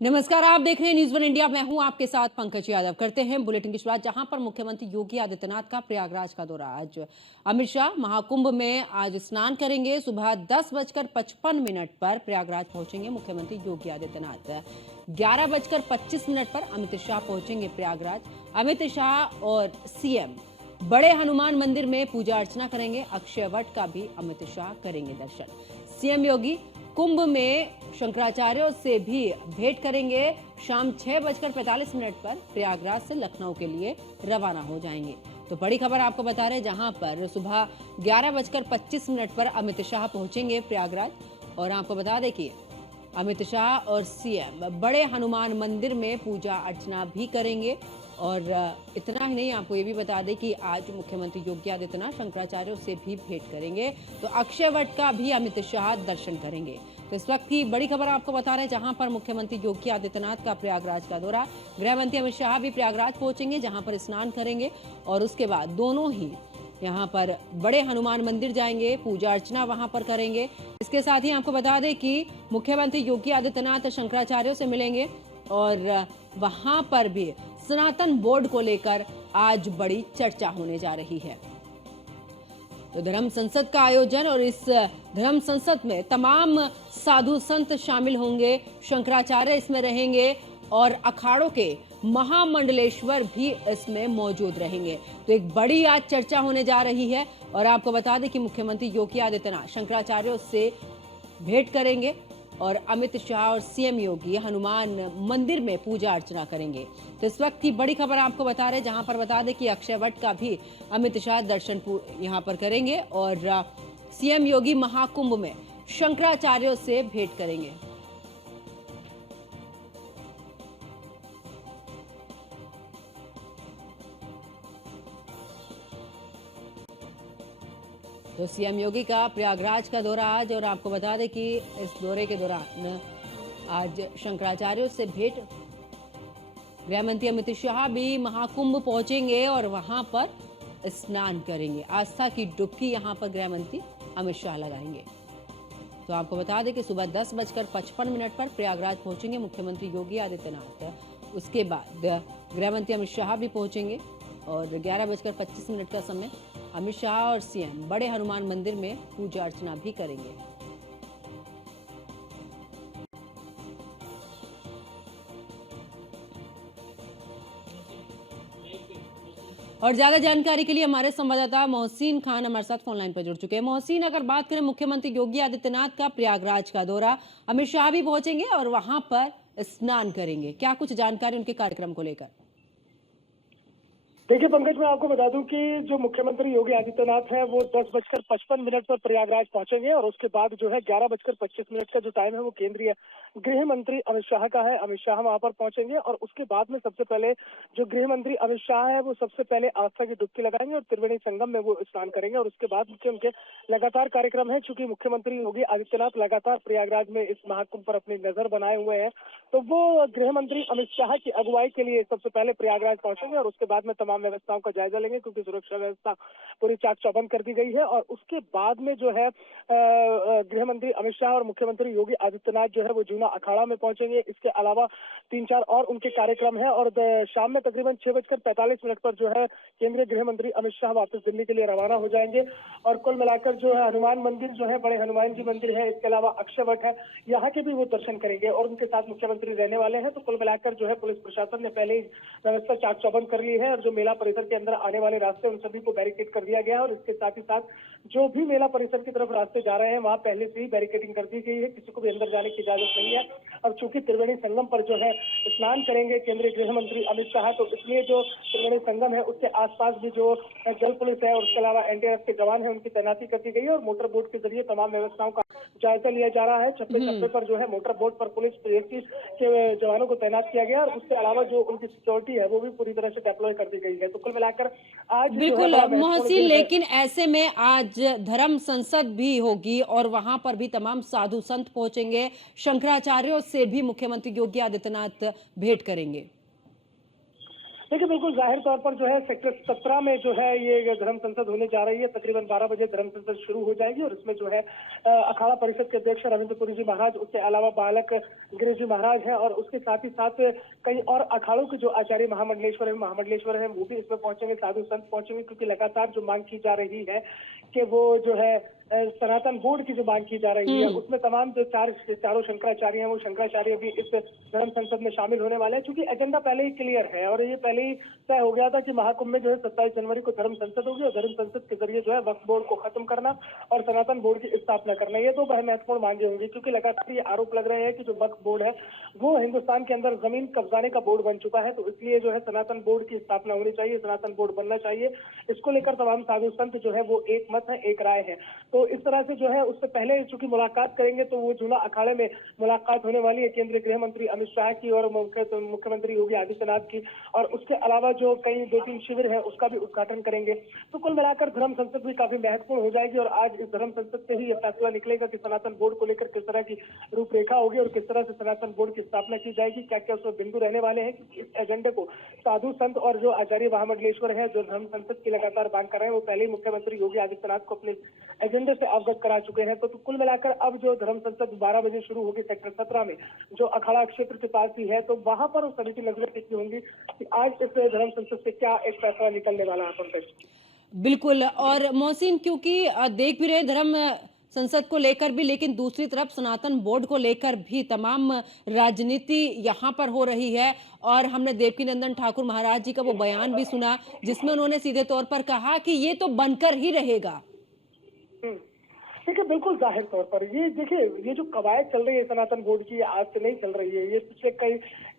नमस्कार, आप देख रहे हैं न्यूज़ वन इंडिया। मैं हूं आपके साथ पंकज यादव। करते हैं बुलेटिन की शुरुआत, जहां पर मुख्यमंत्री योगी आदित्यनाथ का प्रयागराज का दौरा। आज अमित शाह महाकुंभ में आज स्नान करेंगे। सुबह 10:55 पर प्रयागराज पहुंचेंगे मुख्यमंत्री योगी आदित्यनाथ। 11:25 पर अमित शाह पहुंचेंगे प्रयागराज। अमित शाह और सीएम बड़े हनुमान मंदिर में पूजा अर्चना करेंगे। अक्षय वट का भी अमित शाह करेंगे दर्शन। सीएम योगी कुंभ में शंकराचार्यों से भी भेंट करेंगे। शाम 6:45 पर प्रयागराज से लखनऊ के लिए रवाना हो जाएंगे। तो बड़ी खबर आपको बता रहे हैं, जहां पर सुबह 11:25 पर अमित शाह पहुंचेंगे प्रयागराज। और आपको बता दें कि अमित शाह और सीएम बड़े हनुमान मंदिर में पूजा अर्चना भी करेंगे। और इतना ही नहीं, आपको ये भी बता दें कि आज मुख्यमंत्री योगी आदित्यनाथ शंकराचार्यों से भी भेंट करेंगे। तो अक्षय वट का भी अमित शाह दर्शन करेंगे। तो इस वक्त की बड़ी खबर आपको बता रहे हैं, जहां पर मुख्यमंत्री योगी आदित्यनाथ का प्रयागराज का दौरा। गृह मंत्री अमित शाह भी प्रयागराज पहुंचेंगे, जहां पर स्नान करेंगे। और उसके बाद दोनों ही यहाँ पर बड़े हनुमान मंदिर जाएंगे, पूजा अर्चना वहां पर करेंगे। इसके साथ ही आपको बता दें कि मुख्यमंत्री योगी आदित्यनाथ शंकराचार्यों से मिलेंगे। और वहां पर भी सनातन बोर्ड को लेकर आज बड़ी चर्चा होने जा रही है। तो धर्म संसद का आयोजन, और इस धर्म संसद में तमाम साधु संत शामिल होंगे। शंकराचार्य इसमें रहेंगे और अखाड़ों के महामंडलेश्वर भी इसमें मौजूद रहेंगे। तो एक बड़ी आज चर्चा होने जा रही है। और आपको बता दें कि मुख्यमंत्री योगी आदित्यनाथ शंकराचार्यों से भेंट करेंगे और अमित शाह और सीएम योगी हनुमान मंदिर में पूजा अर्चना करेंगे। तो इस वक्त की बड़ी खबर आपको बता रहे हैं, जहां पर बता दें कि अक्षय वट का भी अमित शाह दर्शन यहां पर करेंगे। और सीएम योगी महाकुंभ में शंकराचार्यों से भेंट करेंगे। तो सीएम योगी का प्रयागराज का दौरा आज, और आपको बता दें कि इस दौरे के दौरान आज शंकराचार्यों से भेंट। गृह मंत्री अमित शाह भी महाकुंभ पहुंचेंगे और वहां पर स्नान करेंगे। आस्था की डुबकी यहां पर गृह मंत्री अमित शाह लगाएंगे। तो आपको बता दें कि सुबह 10:55 पर प्रयागराज पहुंचेंगे मुख्यमंत्री योगी आदित्यनाथ। उसके बाद गृह मंत्री अमित शाह भी पहुंचेंगे। और 11:25 का समय अमित शाह और सीएम बड़े हनुमान मंदिर में पूजा अर्चना भी करेंगे। और ज्यादा जानकारी के लिए हमारे संवाददाता मोहसिन खान हमारे साथ फोन लाइन पर जुड़ चुके हैं। मोहसिन, अगर बात करें मुख्यमंत्री योगी आदित्यनाथ का प्रयागराज का दौरा, अमित शाह भी पहुंचेंगे और वहां पर स्नान करेंगे, क्या कुछ जानकारी उनके कार्यक्रम को लेकर? देखिए पंकज, मैं आपको बता दूं कि जो मुख्यमंत्री योगी आदित्यनाथ है वो 10:55 पर प्रयागराज पहुंचेंगे और उसके बाद जो है 11:25 का जो टाइम है वो केंद्रीय गृह मंत्री अमित शाह का है। अमित शाह वहां पर पहुंचेंगे और उसके बाद में सबसे पहले जो गृह मंत्री अमित शाह है वो सबसे पहले आस्था की डुबकी लगाएंगे और त्रिवेणी संगम में वो स्नान करेंगे। और उसके बाद उनके लगातार कार्यक्रम है, चूंकि मुख्यमंत्री योगी आदित्यनाथ लगातार प्रयागराज में इस महाकुंभ पर अपनी नजर बनाए हुए हैं, तो वो गृह मंत्री अमित शाह की अगुवाई के लिए सबसे पहले प्रयागराज पहुंचेंगे और उसके बाद में तमाम व्यवस्थाओं का जायजा लेंगे, क्योंकि सुरक्षा व्यवस्था पूरी चाक चौबंद कर दी गई है। और उसके बाद में जो है गृह मंत्री अमित शाह और मुख्यमंत्री योगी आदित्यनाथ जो है वो जूना अखाड़ा में पहुंचेंगे। इसके अलावा 3-4 और उनके कार्यक्रम है और शाम में तकरीबन 6:45 पर जो है केंद्रीय गृह मंत्री अमित शाह वापस दिल्ली के लिए रवाना हो जाएंगे। और कुल मिलाकर जो है हनुमान मंदिर जो है, बड़े हनुमान जी मंदिर है, इसके अलावा अक्षय वट है, यहाँ के भी वो दर्शन करेंगे और उनके साथ मुख्यमंत्री रहने वाले हैं। तो कुल मिलाकर जो है पुलिस प्रशासन ने पहले ही व्यवस्था चाक चौबंद कर ली है और जो मेला परिसर के अंदर आने वाले रास्ते उन सभी को बैरिकेड कर दिया गया है। और इसके साथ ही साथ जो भी मेला परिसर की तरफ रास्ते जा रहे हैं वहां पहले से ही बैरिकेडिंग कर दी गई है, किसी को भी अंदर जाने की इजाजत नहीं है। और चूंकि त्रिवेणी संगम पर जो है स्नान करेंगे केंद्रीय गृह मंत्री अमित शाह, तो इसलिए जो त्रिवेणी संगम है उसके आसपास भी जो जल पुलिस है और उसके अलावा एनडीआरएफ के जवान है उनकी तैनाती कर दी गई है और मोटर बोट के जरिए तमाम व्यवस्थाओं का जायजा लिया जा रहा है। चप्पे चप्पे पर जो है मोटर बोट पर पुलिस पीएससी के जवानों को तैनात किया गया और उसके अलावा जो उनकी सिक्योरिटी है वो भी पूरी तरह से डिप्लॉय कर दी गई है। तो कुल मिलाकर आज जो है बिल्कुल बड़ा महत्वपूर्ण मोहसिन, दिन है। लेकिन ऐसे में आज धर्म संसद भी होगी और वहां पर भी तमाम साधु संत पहुंचेंगे। शंकराचार्यों से भी मुख्यमंत्री योगी आदित्यनाथ भेंट करेंगे। देखिए, बिल्कुल जाहिर तौर पर जो है सेक्टर 17 में जो है ये धर्म संसद होने जा रही है। तकरीबन 12 बजे धर्म संसद शुरू हो जाएगी और इसमें जो है अखाड़ा परिषद के अध्यक्ष रविंद्रपुरी जी महाराज, उसके अलावा बालक गिरीश जी महाराज हैं और उसके साथ ही साथ कई और अखाड़ों के जो आचार्य महामंडलेश्वर हैं वो भी इसमें पहुंचेंगे, साधु संत पहुंचेंगे, क्योंकि लगातार जो मांग की जा रही है कि वो जो है सनातन बोर्ड की जो मांग की जा रही है उसमें तमाम जो चारों शंकराचार्य हैं वो शंकराचार्य भी इस धर्म संसद में शामिल होने वाले हैं, क्योंकि एजेंडा पहले ही क्लियर है और ये पहले ही तय हो गया था कि महाकुंभ में जो है 27 जनवरी को धर्म संसद होगी और धर्म संसद के जरिए जो है वक्फ बोर्ड को खत्म करना और सनातन बोर्ड की स्थापना करना, ये दो महत्वपूर्ण मांगे होंगी। क्योंकि लगातार ये आरोप लग रहे हैं कि जो वक्फ बोर्ड है वो हिंदुस्तान के अंदर जमीन कब्जाने का बोर्ड बन चुका है, तो इसलिए जो है सनातन बोर्ड की स्थापना होनी चाहिए, सनातन बोर्ड बनना चाहिए। इसको लेकर तमाम साधु संत जो है वो एक मत है, एक राय है। तो इस तरह से जो है उससे पहले चूंकि मुलाकात करेंगे तो वो जूना अखाड़े में मुलाकात होने वाली है केंद्रीय गृह मंत्री अमित शाह की और मुख्यमंत्री योगी आदित्यनाथ की, और उसके अलावा जो कई 2-3 शिविर है उसका भी उद्घाटन करेंगे। तो कुल मिलाकर धर्म संसद भी काफी महत्वपूर्ण हो जाएगी और आज इस धर्म संसद से ही यह फैसला निकलेगा कि सनातन बोर्ड को लेकर किस तरह की रूपरेखा होगी और किस तरह से सनातन बोर्ड की स्थापना की जाएगी, क्या क्या उसमें बिंदु रहने वाले हैं। क्योंकि इस एजेंडे को साधु संत और जो आचार्य महामंडलेश्वर है जो धर्म संसद की लगातार मांग कर रहे हैं वो पहले ही मुख्यमंत्री योगी आदित्यनाथ को अपने एजेंडे से अवगत करा चुके हैं। तो कुल मिलाकर अब जो धर्म संसद 12 बजे शुरू होगी सेक्टर 17 में जो अखाड़ा क्षेत्र के पास ही है, तो वहां पर उस सभी की नजरें टिकी होंगी कि आज इस धर्म संसद से क्या एक फैसला निकलने वाला है। पंकज, बिल्कुल। और मोहसिन, क्योंकि देख भी रहे धर्म संसद को लेकर भी, लेकिन दूसरी तरफ सनातन बोर्ड को लेकर भी तमाम राजनीति यहाँ पर हो रही है और हमने देवकीनंदन ठाकुर महाराज जी का वो बयान भी सुना जिसमें उन्होंने सीधे तौर पर कहा कि ये तो बनकर ही रहेगा। देखिए, बिल्कुल जाहिर तौर पर ये देखिए ये जो कवायद चल रही है सनातन बोर्ड की आज से नहीं चल रही है, ये पिछले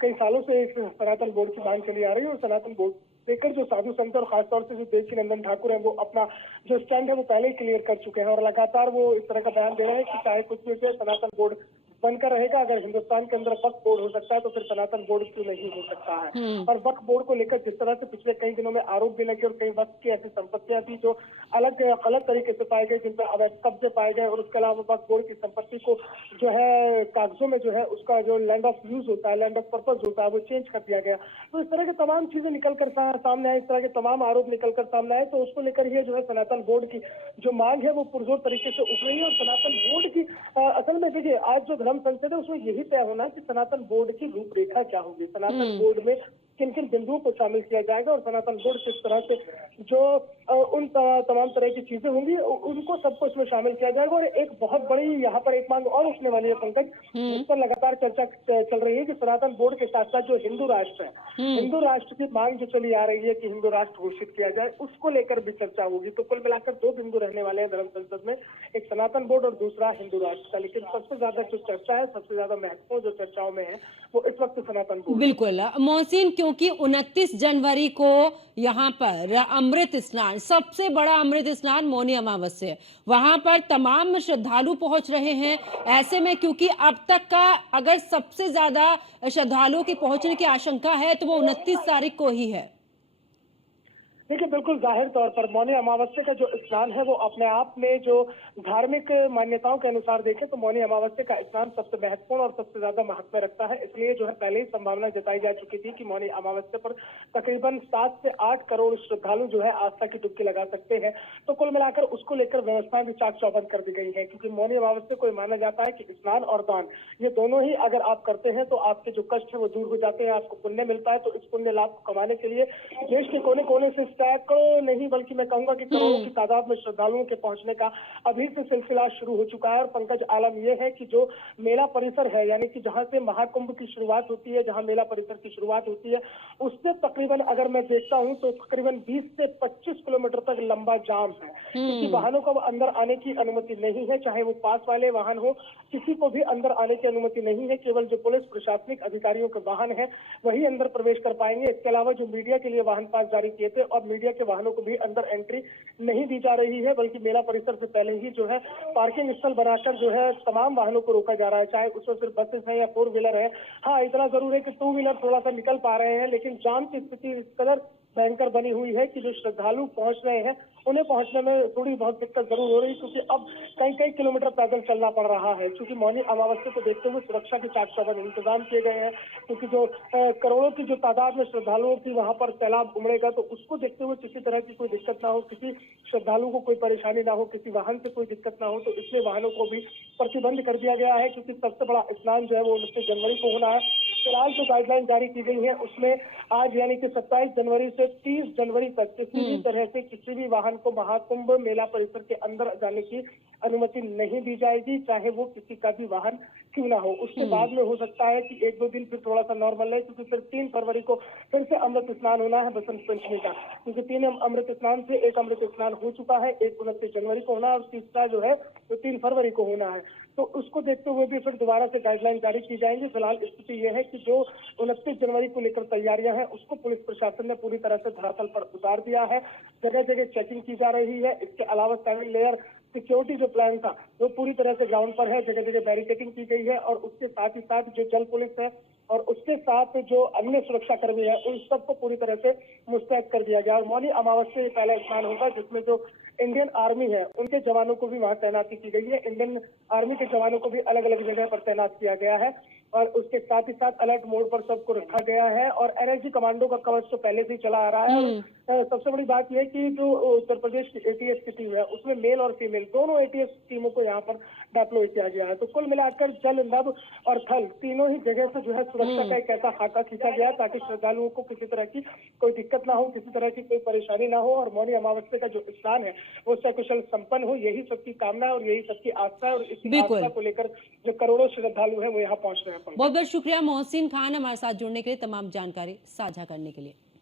कई सालों से इस सनातन बोर्ड की मांग चली आ रही है और सनातन बोर्ड लेकर जो साधु संत और खासतौर से जो देवकीनंदन ठाकुर हैं वो अपना जो स्टैंड है वो पहले ही क्लियर कर चुके हैं और लगातार वो इस तरह का बयान दे रहे हैं कि चाहे कुछ भी हो सनातन बोर्ड बनकर रहेगा। अगर हिंदुस्तान के अंदर वक्फ बोर्ड हो सकता है तो फिर सनातन बोर्ड क्यों नहीं हो सकता है। और वक्फ बोर्ड को लेकर जिस तरह से पिछले कई दिनों में आरोप भी लगे और कई वक्त की ऐसी संपत्तियां थी जो अलग अलग तरीके से पाए गए, जिन पर अवैध कब्जे पाए गए और उसके अलावा वक्फ बोर्ड की संपत्ति को जो है कागजों में जो है उसका जो लैंड ऑफ यूज होता है, लैंड ऑफ पर्पज होता है, वो चेंज कर दिया गया। तो इस तरह के तमाम चीजें निकलकर सामने आए, इस तरह के तमाम आरोप निकलकर सामने आए, तो उसको लेकर ही जो है सनातन बोर्ड की जो मांग है वो पुरजोर तरीके से उठ रही है। और सनातन बोर्ड की असल में देखिए आज जो धर्म संसद है उसमें यही तय होना कि सनातन बोर्ड की रूपरेखा क्या होगी, सनातन बोर्ड में किन किन बिंदुओं को शामिल किया जाएगा और सनातन बोर्ड किस तरह से जो उन तमाम तरह की चीजें होंगी उनको सबको इसमें शामिल किया जाएगा। और एक बहुत बड़ी यहाँ पर एक मांग और उठने वाली है पंकज, जिस पर लगातार चर्चा चल रही है कि सनातन बोर्ड के साथ साथ जो हिंदू राष्ट्र है, हिंदू राष्ट्र की मांग जो चली आ रही है कि हिंदू राष्ट्र घोषित किया जाए, उसको लेकर भी चर्चा होगी। तो कुल मिलाकर 2 बिंदु रहने वाले हैं धर्म संसद में, एक सनातन बोर्ड और दूसरा हिंदू राष्ट्र का। लेकिन सबसे ज्यादा जो चर्चा है, सबसे ज्यादा महत्वपूर्ण जो चर्चाओं में है वो इस वक्त सनातन बोर्ड। बिल्कुल मोहसिन, क्योंकि 29 जनवरी को यहाँ पर अमृत स्नान, सबसे बड़ा अमृत स्नान मौनी अमावस्या है, वहां पर तमाम श्रद्धालु पहुंच रहे हैं। ऐसे में क्योंकि अब तक का अगर सबसे ज्यादा श्रद्धालुओं की पहुंचने की आशंका है तो वो 29 तारीख को ही है। देखिए, बिल्कुल जाहिर तौर पर मौनी अमावस्या का जो स्नान है वो अपने आप में जो धार्मिक मान्यताओं के अनुसार देखें तो मौनी अमावस्या का स्नान सबसे महत्वपूर्ण और सबसे ज्यादा महत्व रखता है। इसलिए जो है पहले ही संभावना जताई जा चुकी थी कि मौनी अमावस्या पर तकरीबन 7 से 8 करोड़ श्रद्धालु जो है आस्था की डुबकी लगा सकते हैं। तो कुल मिलाकर उसको लेकर व्यवस्थाएं भी चाक चौबंद कर दी गई है, क्योंकि मौनी अमावस्या को माना जाता है कि स्नान और दान ये दोनों ही अगर आप करते हैं तो आपके जो कष्ट है वो दूर हो जाते हैं, आपको पुण्य मिलता है। तो इस पुण्य लाभ को कमाने के लिए देश के कोने कोने से सैकड़ों नहीं बल्कि मैं कहूंगा कि करोड़ों की तादाद में श्रद्धालुओं के पहुंचने का अभी से सिलसिला शुरू हो चुका है। और पंकज, आलम यह है कि जो मेला परिसर है यानी कि जहां से महाकुंभ की शुरुआत होती है, जहां मेला परिसर की शुरुआत होती है, उससे तकरीबन अगर मैं देखता हूं तो तकरीबन 20 से 25 किलोमीटर तक लंबा जाम है, क्योंकि वाहनों को अंदर आने की अनुमति नहीं है, चाहे वो पास वाले वाहन हो, किसी को भी अंदर आने की अनुमति नहीं है। केवल जो पुलिस प्रशासनिक अधिकारियों के वाहन है वही अंदर प्रवेश कर पाएंगे। इसके अलावा जो मीडिया के लिए वाहन पास जारी किए थे और मीडिया के वाहनों को भी अंदर एंट्री नहीं दी जा रही है, बल्कि मेला परिसर से पहले ही जो है पार्किंग स्थल बनाकर जो है तमाम वाहनों को रोका जा रहा है, चाहे उसमें सिर्फ बसेस है या 4 व्हीलर है। हाँ, इतना जरूर है कि 2 व्हीलर थोड़ा सा निकल पा रहे हैं, लेकिन जाम की स्थिति इस कदर भयंकर बनी हुई है कि जो श्रद्धालु पहुंच रहे हैं उन्हें पहुंचने में थोड़ी बहुत दिक्कत जरूर हो रही है, क्योंकि अब कई कई किलोमीटर पैदल चलना पड़ रहा है। क्योंकि मौनी अमावस्या को देखते हुए सुरक्षा के चाक चौबंद इंतजाम किए गए हैं, क्योंकि जो करोड़ों की जो तादाद में श्रद्धालुओं की वहां पर सैलाब उमड़ेगा, तो उसको देखते हुए किसी तरह की कोई दिक्कत ना हो, किसी श्रद्धालु को कोई परेशानी ना हो, किसी वाहन से कोई दिक्कत ना हो, तो इसलिए वाहनों को भी प्रतिबंध कर दिया गया है। क्योंकि सबसे बड़ा स्नान जो है वो 29 जनवरी को होना है। फिलहाल जो गाइडलाइन जारी की गई है उसमें आज यानी कि 27 जनवरी से 30 जनवरी तक किसी भी तरह से किसी भी वाहन को महाकुंभ मेला परिसर के अंदर जाने की अनुमति नहीं दी जाएगी, चाहे वो किसी का भी वाहन क्यों ना हो। उसके बाद में हो सकता है कि एक दो दिन फिर थोड़ा सा नॉर्मल है, क्योंकि फिर 3 फरवरी को फिर से अमृत स्नान होना है बसंत पंचमी का। क्योंकि 3 अमृत स्नान से एक अमृत स्नान हो चुका है, एक 29 जनवरी को होना है और तीसरा जो है वो 3 फरवरी को होना है। तो उसको देखते हुए भी फिर दोबारा से गाइडलाइन जारी की जाएंगी। फिलहाल स्थिति यह है कि जो 29 जनवरी को लेकर तैयारियां हैं उसको पुलिस प्रशासन ने पूरी तरह से धरातल पर उतार दिया है। जगह जगह चेकिंग की जा रही है। इसके अलावा 7 लेयर सिक्योरिटी जो प्लान था वो पूरी तरह से ग्राउंड पर है, जगह जगह बैरिकेडिंग की गई है और उसके साथ ही साथ जो जल पुलिस है और उसके साथ जो अन्य सुरक्षा कर्मी है उन सबको पूरी तरह से मुस्तैद कर दिया गया। और मौनी अमावस्या ये पहला स्नान होगा जिसमें जो इंडियन आर्मी है उनके जवानों को भी वहां तैनाती की गई है। इंडियन आर्मी के जवानों को भी अलग अलग जगह पर तैनात किया गया है और उसके साथ ही साथ अलर्ट मोड पर सबको रखा गया है। और एनएसजी कमांडो का कवच तो पहले से ही चला आ रहा है। और सबसे बड़ी बात यह है कि जो उत्तर प्रदेश की एटीएस की टीम है उसमें मेल और फीमेल दोनों एटीएस टीमों को यहाँ पर डिप्लॉय किया गया है। तो कुल मिलाकर जल, नभ और थल तीनों ही जगह से जो है सुरक्षा का एक ऐसा खाका खींचा गया ताकि श्रद्धालुओं को किसी तरह की कोई दिक्कत ना हो, किसी तरह की कोई परेशानी ना हो और मौनी अमावस्या का जो स्नान है वो सकुशल संपन्न हो, यही सबकी कामना है और यही सबकी आस्था है। और इसी बिल्कुल। आस्था को लेकर जो करोड़ों श्रद्धालु हैं वो यहाँ पहुंच रहे हैं। बहुत बहुत शुक्रिया मोहसिन खान हमारे साथ जुड़ने के लिए, तमाम जानकारी साझा करने के लिए।